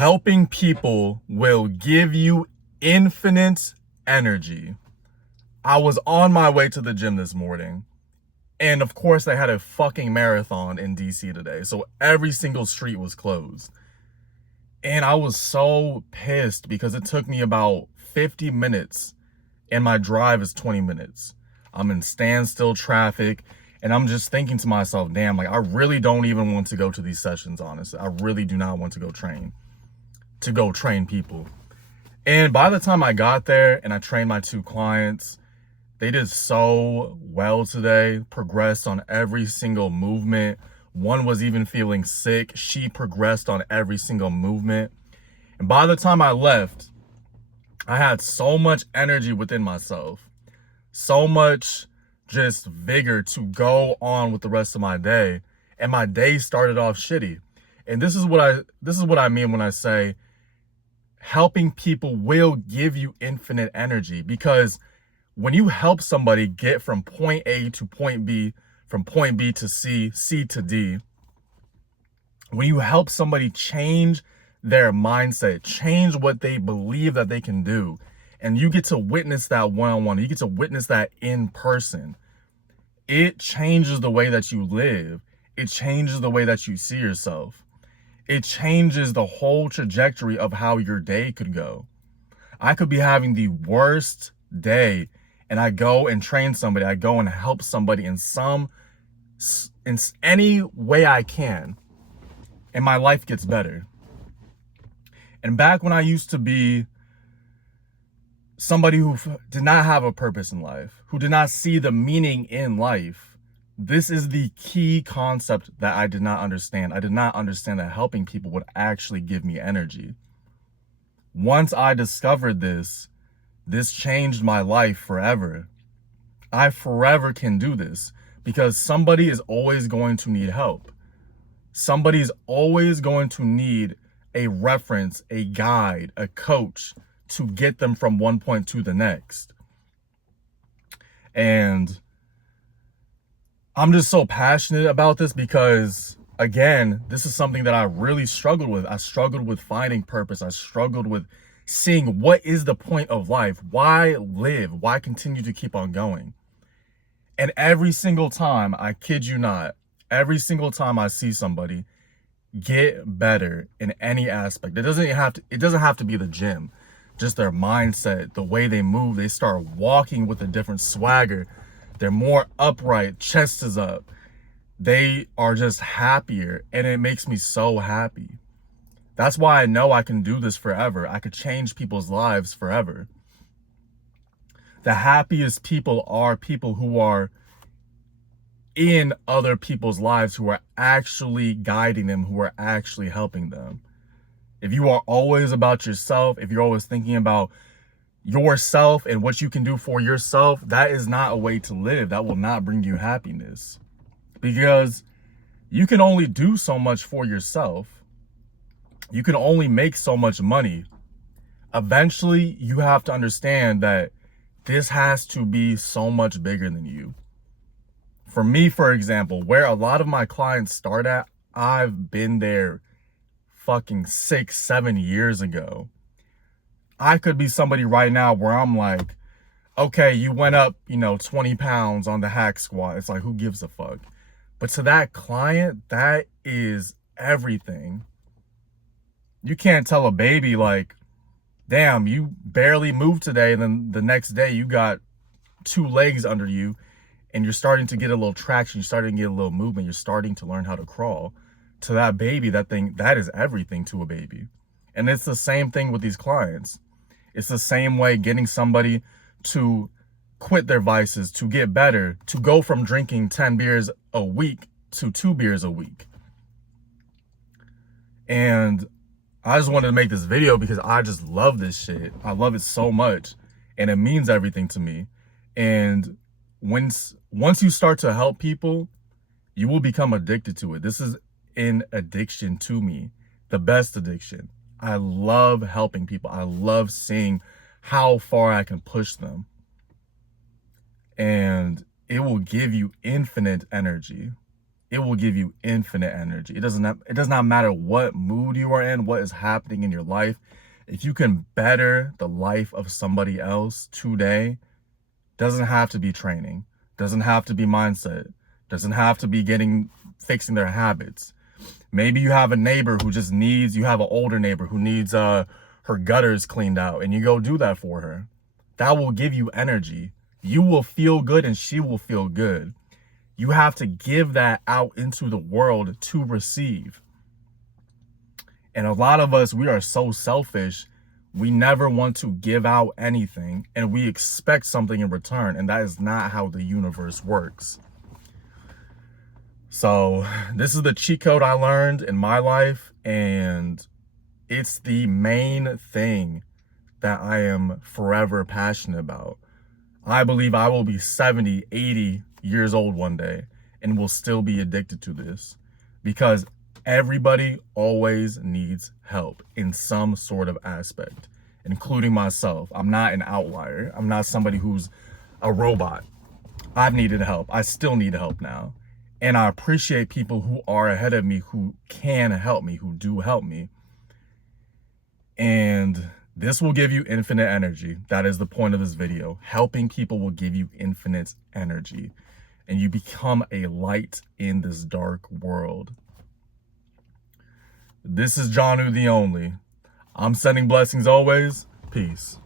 Helping people will give you infinite energy. I was on my way to the gym this morning, and of course they had a fucking marathon in DC today, so every single street was closed. And I was so pissed because it took me about 50 minutes and my drive is 20 minutes. I'm in standstill traffic and I'm just thinking to myself, damn, like I really don't even want to go to these sessions, honestly. I really do not want to go train people. And by the time I got there and I trained my 2 clients, they did so well today, progressed on every single movement. One was even feeling sick. She progressed on every single movement. And by the time I left, I had so much energy within myself, so much just vigor to go on with the rest of my day. And my day started off shitty. And this is what I mean when I say helping people will give you infinite energy, because when you help somebody get from point A to point B, from point B to C, C to D, when you help somebody change their mindset, change what they believe that they can do, and you get to witness that one-on-one, you get to witness that in person, it changes the way that you live. It changes the way that you see yourself. It changes the whole trajectory of how your day could go. I could be having the worst day and I go and train somebody, I go and help somebody in any way I can, and my life gets better. And back when I used to be somebody who did not have a purpose in life, who did not see the meaning in life, this is the key concept that I did not understand. I did not understand that helping people would actually give me energy. Once I discovered this changed my life forever. I forever can do this because somebody is always going to need help. Somebody's always going to need a reference, a guide, a coach to get them from one point to the next. And I'm just so passionate about this because, again, this is something that I really struggled with. I struggled with finding purpose. I struggled with seeing what is the point of life. Why live? Why continue to keep on going? And every single time, I kid you not, every single time I see somebody get better in any aspect, it doesn't have to be the gym, just their mindset, the way they move, they start walking with a different swagger. They're more upright, chest is up. They are just happier, and it makes me so happy. That's why I know I can do this forever. I could change people's lives forever. The happiest people are people who are in other people's lives, who are actually guiding them, who are actually helping them. If you are always about yourself, if you're always thinking about yourself and what you can do for yourself, that is not a way to live. That will not bring you happiness, because you can only do so much for yourself. You can only make so much money. Eventually, you have to understand that this has to be so much bigger than you. For me, for example, where a lot of my clients start at, I've been there fucking 6-7 years ago. I could be somebody right now where I'm like, okay, you went up, 20 pounds on the hack squat. It's like, who gives a fuck? But to that client, that is everything. You can't tell a baby like, damn, you barely moved today, and then the next day you got 2 legs under you and you're starting to get a little traction, you're starting to get a little movement, you're starting to learn how to crawl. To that baby, that is everything to a baby. And it's the same thing with these clients. It's the same way getting somebody to quit their vices, to get better, to go from drinking 10 beers a week to 2 beers a week. And I just wanted to make this video because I just love this shit. I love it so much, and it means everything to me. And once you start to help people, you will become addicted to it. This is an addiction to me, the best addiction. I love helping people. I love seeing how far I can push them. And it will give you infinite energy. it will give you infinite energy. It does not matter what mood you are in, what is happening in your life. If you can better the life of somebody else today, doesn't have to be training, doesn't have to be mindset, doesn't have to be fixing their habits. Maybe you have a neighbor who just needs, you have an older neighbor who needs her gutters cleaned out, and you go do that for her. That will give you energy. You will feel good and she will feel good. You have to give that out into the world to receive. And a lot of us, we are so selfish. We never want to give out anything and we expect something in return. And that is not how the universe works. So this is the cheat code I learned in my life, and it's the main thing that I am forever passionate about. I believe I will be 70, 80 years old one day and will still be addicted to this, because everybody always needs help in some sort of aspect, including myself. I'm not an outlier. I'm not somebody who's a robot. I've needed help. I still need help now. And I appreciate people who are ahead of me, who can help me, who do help me. And this will give you infinite energy. That is the point of this video. Helping people will give you infinite energy. And you become a light in this dark world. This is Johnu the Only. I'm sending blessings always. Peace.